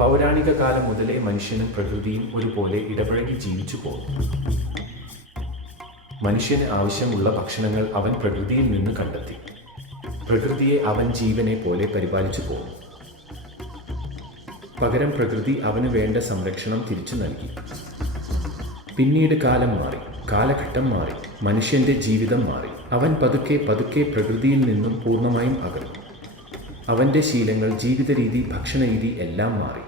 പൗരാണിക കാലം മുതലേ മനുഷ്യനും പ്രകൃതിയും ഒരുപോലെ ഇടപഴകി ജീവിച്ചു പോകുന്നു. മനുഷ്യന് ആവശ്യമുള്ള ഭക്ഷണങ്ങൾ അവൻ പ്രകൃതിയിൽ നിന്ന് കണ്ടെത്തി. പ്രകൃതിയെ അവൻ ജീവനെ പോലെ പരിപാലിച്ചു പോകുന്നു. പകരം പ്രകൃതി അവന് വേണ്ട സംരക്ഷണം തിരിച്ചു നൽകി. പിന്നീട് കാലം മാറി, കാലഘട്ടം മാറി, മനുഷ്യന്റെ ജീവിതം മാറി. അവൻ പതുക്കെ പതുക്കെ പ്രകൃതിയിൽ നിന്നും പൂർണ്ണമായും അകന്നു. അവന്റെ ശീലങ്ങൾ, ജീവിത രീതി, ഭക്ഷണരീതി എല്ലാം മാറി.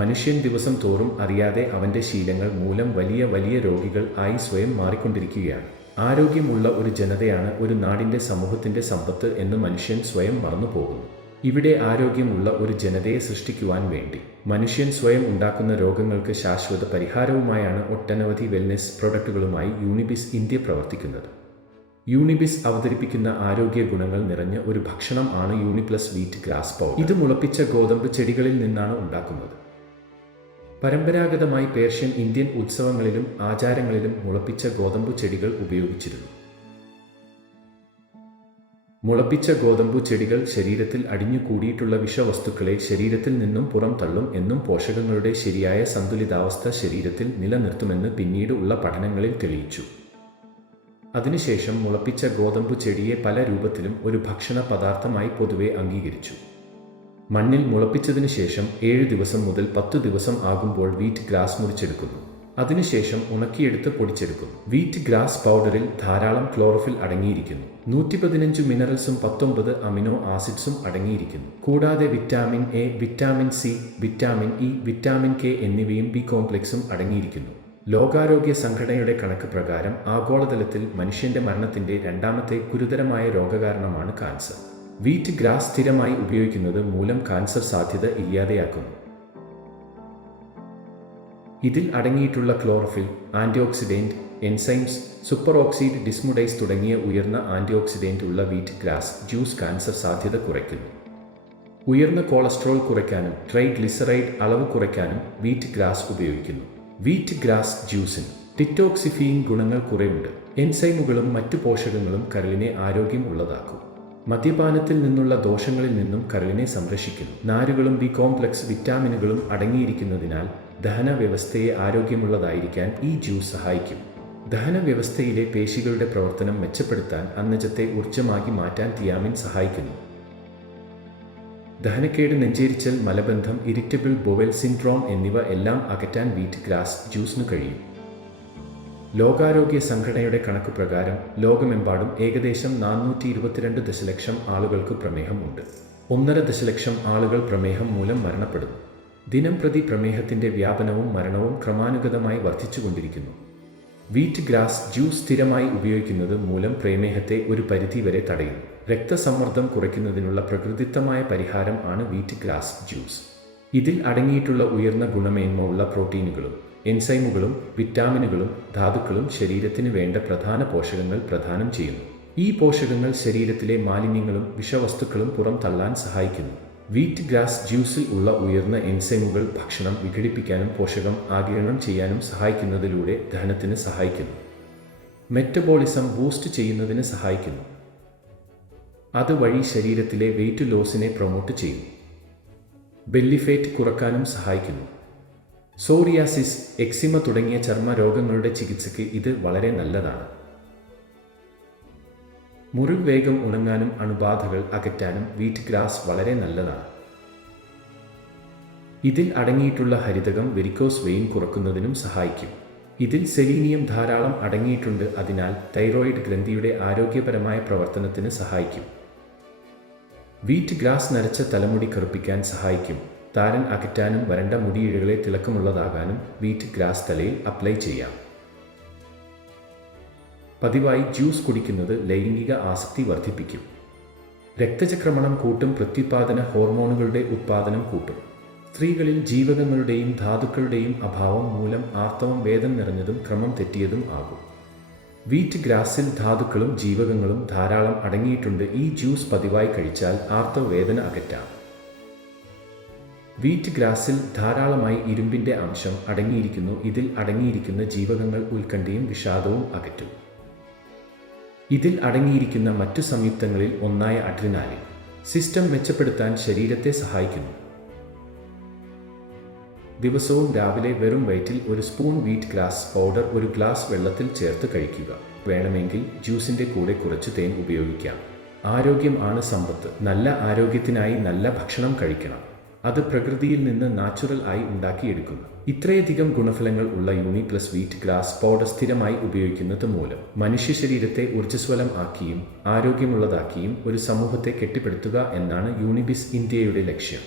മനുഷ്യൻ ദിവസം തോറും അറിയാതെ അവന്റെ ശീലങ്ങൾ മൂലം വലിയ വലിയ രോഗികൾ ആയി സ്വയം മാറിക്കൊണ്ടിരിക്കുകയാണ്. ആരോഗ്യമുള്ള ഒരു ജനതയാണ് ഒരു നാടിന്റെ, സമൂഹത്തിന്റെ സമ്പത്ത് എന്ന് മനുഷ്യൻ സ്വയം മറന്നുപോകുന്നു. ഇവിടെ ആരോഗ്യമുള്ള ഒരു ജനതയെ സൃഷ്ടിക്കുവാൻ വേണ്ടി മനുഷ്യൻ സ്വയം ഉണ്ടാക്കുന്ന രോഗങ്ങൾക്ക് ശാശ്വത പരിഹാരവുമായാണ് ഒട്ടനവധി വെൽനെസ് പ്രൊഡക്റ്റുകളുമായി യൂണിബിസ് ഇന്ത്യ പ്രവർത്തിക്കുന്നത്. യൂണിബിസ് അവതരിപ്പിക്കുന്ന ആരോഗ്യ ഗുണങ്ങൾ നിറഞ്ഞ ഒരു ഭക്ഷണം ആണ് യൂണിപ്ലസ് വീറ്റ് ഗ്രാസ് പൗഡർ. ഇത് മുളപ്പിച്ച ഗോതമ്പ് ചെടികളിൽ നിന്നാണ് ഉണ്ടാക്കുന്നത്. പരമ്പരാഗതമായി പേർഷ്യൻ, ഇന്ത്യൻ ഉത്സവങ്ങളിലും ആചാരങ്ങളിലും മുളപ്പിച്ച ഗോതമ്പു ചെടികൾ ഉപയോഗിച്ചിരുന്നു. മുളപ്പിച്ച ഗോതമ്പു ചെടികൾ ശരീരത്തിൽ അടിഞ്ഞുകൂടിയിട്ടുള്ള വിഷവസ്തുക്കളെ ശരീരത്തിൽ നിന്നും പുറം തള്ളും എന്നും പോഷകങ്ങളുടെ ശരിയായ സന്തുലിതാവസ്ഥ ശരീരത്തിൽ നിലനിർത്തുമെന്ന് പിന്നീട് ഉള്ള പഠനങ്ങളിൽ തെളിയിച്ചു. അതിനുശേഷം മുളപ്പിച്ച ഗോതമ്പു ചെടിയെ പല രൂപത്തിലും ഒരു ഭക്ഷണ പദാർത്ഥമായി പൊതുവെ അംഗീകരിച്ചു. മണ്ണിൽ മുളപ്പിച്ചതിനു ശേഷം 7 ദിവസം മുതൽ 10 ദിവസം ആകുമ്പോൾ വീറ്റ് ഗ്രാസ് മുറിച്ചെടുക്കുന്നു. അതിനുശേഷം ഉണക്കിയെടുത്ത് പൊടിച്ചെടുക്കുന്നു. വീറ്റ് ഗ്രാസ് പൗഡറിൽ ധാരാളം ക്ലോറോഫിൽ അടങ്ങിയിരിക്കുന്നു. 115 മിനറൽസും 19 അമിനോ ആസിഡ്സും അടങ്ങിയിരിക്കുന്നു. കൂടാതെ vitamin A, vitamin C, vitamin E, vitamin K എന്നിവയും ബി കോംപ്ലക്സും അടങ്ങിയിരിക്കുന്നു. ലോകാരോഗ്യ സംഘടനയുടെ കണക്ക് പ്രകാരം ആഗോളതലത്തിൽ മനുഷ്യന്റെ മരണത്തിന്റെ രണ്ടാമത്തെ ഗുരുതരമായ രോഗകാരണമാണ് കാൻസർ. വീറ്റ് ഗ്രാസ് സ്ഥിരമായി ഉപയോഗിക്കുന്നത് മൂലം കാൻസർ സാധ്യത ഇല്ലാതെയാക്കുന്നു. ഇതിൽ അടങ്ങിയിട്ടുള്ള ക്ലോറോഫിൽ, ആന്റിഓക്സിഡന്റ്, എൻസൈംസ്, സൂപ്പർ ഓക്സീഡ് ഡിസ്മുഡൈസ് തുടങ്ങിയ ഉയർന്ന ആന്റിഓക്സിഡന്റ് ഉള്ള വീറ്റ് ഗ്രാസ് ജ്യൂസ് കാൻസർ സാധ്യത കുറയ്ക്കുന്നു. ഉയർന്ന കൊളസ്ട്രോൾ കുറയ്ക്കാനും ട്രൈഗ്ലിസറൈഡ് അളവ് കുറയ്ക്കാനും വീറ്റ് ഗ്രാസ് ഉപയോഗിക്കുന്നു. വീറ്റ് ഗ്രാസ് ജ്യൂസിന് ഡിറ്റോക്സിഫയിങ് ഗുണങ്ങൾ കുറെയുണ്ട്. എൻസൈമുകളും മറ്റു പോഷകങ്ങളും കരളിനെ ആരോഗ്യം ഉള്ളതാക്കും. മദ്യപാനത്തിൽ നിന്നുള്ള ദോഷങ്ങളിൽ നിന്നും കരളിനെ സംരക്ഷിക്കുന്നു. നാരുകളും ബി കോംപ്ലക്സ് വിറ്റാമിനുകളും അടങ്ങിയിരിക്കുന്നതിനാൽ ദഹന വ്യവസ്ഥയെ ആരോഗ്യമുള്ളതായിരിക്കാൻ ഈ ജ്യൂസ് സഹായിക്കും. ദഹന വ്യവസ്ഥയിലെ പേശികളുടെ പ്രവർത്തനം മെച്ചപ്പെടുത്താൻ, അന്നജത്തെ ഊർജ്ജമാക്കി മാറ്റാൻ തിയാമിൻ സഹായിക്കുന്നു. ദഹനക്കേട്, നെഞ്ചേരിച്ചൽ, മലബന്ധം, ഇറിറ്റബിൾ ബൊവൽ സിൻഡ്രോം എന്നിവ എല്ലാം അകറ്റാൻ വീറ്റ് ഗ്രാസ് ജ്യൂസിനു കഴിയും. ലോകാരോഗ്യ സംഘടനയുടെ കണക്ക് പ്രകാരം ലോകമെമ്പാടും ഏകദേശം 422 ദശലക്ഷം ആളുകൾക്ക് പ്രമേഹം ഉണ്ട്. 1.5 ദശലക്ഷം ആളുകൾ പ്രമേഹം മൂലം മരണപ്പെടുന്നു. ദിനം പ്രതി പ്രമേഹത്തിന്റെ വ്യാപനവും മരണവും ക്രമാനുഗതമായി വർദ്ധിച്ചുകൊണ്ടിരിക്കുന്നു. വീറ്റ് ഗ്രാസ് ജ്യൂസ് സ്ഥിരമായി ഉപയോഗിക്കുന്നത് മൂലം പ്രമേഹത്തെ ഒരു പരിധിവരെ തടയുന്നു. രക്തസമ്മർദ്ദം കുറയ്ക്കുന്നതിനുള്ള പ്രകൃതിദത്തമായ പരിഹാരം ആണ് വീറ്റ് ഗ്രാസ് ജ്യൂസ്. ഇതിൽ അടങ്ങിയിട്ടുള്ള ഉയർന്ന ഗുണമേന്മ ഉള്ള പ്രോട്ടീനുകളും എൻസൈമുകളും വിറ്റാമിനുകളും ധാതുക്കളും ശരീരത്തിന് വേണ്ട പ്രധാന പോഷകങ്ങൾ പ്രദാനം ചെയ്യുന്നു. ഈ പോഷകങ്ങൾ ശരീരത്തിലെ മാലിന്യങ്ങളും വിഷവസ്തുക്കളും പുറം തള്ളാൻ സഹായിക്കുന്നു. വീറ്റ് ഗ്രാസ് ജ്യൂസിൽ ഉള്ള ഉയർന്ന എൻസൈമുകൾ ഭക്ഷണം വിഘടിപ്പിക്കാനും പോഷകം ആഗിരണം ചെയ്യാനും സഹായിക്കുന്നതിലൂടെ ദഹനത്തിന് സഹായിക്കുന്നു. മെറ്റബോളിസം ബൂസ്റ്റ് ചെയ്യുന്നതിന് സഹായിക്കുന്നു. അതുവഴി ശരീരത്തിലെ വെയിറ്റ് ലോസിനെ പ്രൊമോട്ട് ചെയ്യുന്നു. ബെല്ലി ഫാറ്റ് കുറക്കാനും സഹായിക്കുന്നു. സോറിയാസിസ്, എക്സിമ തുടങ്ങിയ ചർമ്മ രോഗങ്ങളുടെ ചികിത്സയ്ക്ക് ഇത് വളരെ നല്ലതാണ്. മുറിവ് വേഗം ഉണങ്ങാനും അണുബാധകൾ അകറ്റാനും വീറ്റ് ഗ്രാസ് വളരെ നല്ലതാണ്. ഇതിൽ അടങ്ങിയിട്ടുള്ള ഹരിതകം വെരിക്കോസ് വെയിൻ കുറക്കുന്നതിനും സഹായിക്കും. ഇതിൽ സെലീനിയം ധാരാളം അടങ്ങിയിട്ടുണ്ട്. അതിനാൽ തൈറോയിഡ് ഗ്രന്ഥിയുടെ ആരോഗ്യപരമായ പ്രവർത്തനത്തിന് സഹായിക്കും. വീറ്റ് ഗ്രാസ് നരച്ച തലമുടി കറുപ്പിക്കാൻ സഹായിക്കും. താരൻ അകറ്റാനും വരണ്ട മുടിയിഴകളെ തിളക്കമുള്ളതാകാനും വീറ്റ് ഗ്രാസ് തലയിൽ അപ്ലൈ ചെയ്യാം. പതിവായി ജ്യൂസ് കുടിക്കുന്നത് ലൈംഗിക ആസക്തി വർദ്ധിപ്പിക്കും. രക്തചക്രമണം കൂട്ടും. പ്രത്യുത്പാദന ഹോർമോണുകളുടെ ഉത്പാദനം കൂട്ടും. സ്ത്രീകളിൽ ജീവകങ്ങളുടെയും ധാതുക്കളുടെയും അഭാവം മൂലം ആർത്തവം വേദന നിറഞ്ഞതും ക്രമം തെറ്റിയതും ആകും. വീറ്റ് ഗ്രാസിൽ ധാതുക്കളും ജീവകങ്ങളും ധാരാളം അടങ്ങിയിട്ടുണ്ട്. ഈ ജ്യൂസ് പതിവായി കഴിച്ചാൽ ആർത്തവ വേദന അകറ്റാം. വീറ്റ് ഗ്രാസിൽ ധാരാളമായി ഇരുമ്പിന്റെ അംശം അടങ്ങിയിരിക്കുന്നു. ഇതിൽ അടങ്ങിയിരിക്കുന്ന ജീവകങ്ങൾ ഉത്കണ്ഠയും വിഷാദവും അകറ്റും. ഇതിൽ അടങ്ങിയിരിക്കുന്ന മറ്റു സംയുക്തങ്ങളിൽ ഒന്നായ അഡ്രിനാലിൻ സിസ്റ്റം മെച്ചപ്പെടുത്താൻ ശരീരത്തെ സഹായിക്കുന്നു. ദിവസവും രാവിലെ വെറും വയറ്റിൽ ഒരു സ്പൂൺ വീറ്റ് ഗ്രാസ് പൗഡർ ഒരു ഗ്ലാസ് വെള്ളത്തിൽ ചേർത്ത് കഴിക്കുക. വേണമെങ്കിൽ ജ്യൂസിൻ്റെ കൂടെ കുറച്ച് തേൻ ഉപയോഗിക്കാം. ആരോഗ്യം ആണ് സമ്പത്ത്. നല്ല ആരോഗ്യത്തിനായി നല്ല ഭക്ഷണം കഴിക്കണം. അത് പ്രകൃതിയിൽ നിന്ന് നാച്ചുറൽ ആയി ഉണ്ടാക്കിയെടുക്കുന്നു. ഇത്രയധികം ഗുണഫലങ്ങൾ ഉള്ള യൂണിപ്ലസ് വീറ്റ് ഗ്രാസ് പൗഡർ സ്ഥിരമായി ഉപയോഗിക്കുന്നത് മൂലം മനുഷ്യ ശരീരത്തെ ഊർജ്ജസ്വലം ആക്കിയും ആരോഗ്യമുള്ളതാക്കിയും ഒരു സമൂഹത്തെ കെട്ടിപ്പടുത്തുക എന്നാണ് യൂണിബിസ് ഇന്ത്യയുടെ ലക്ഷ്യം.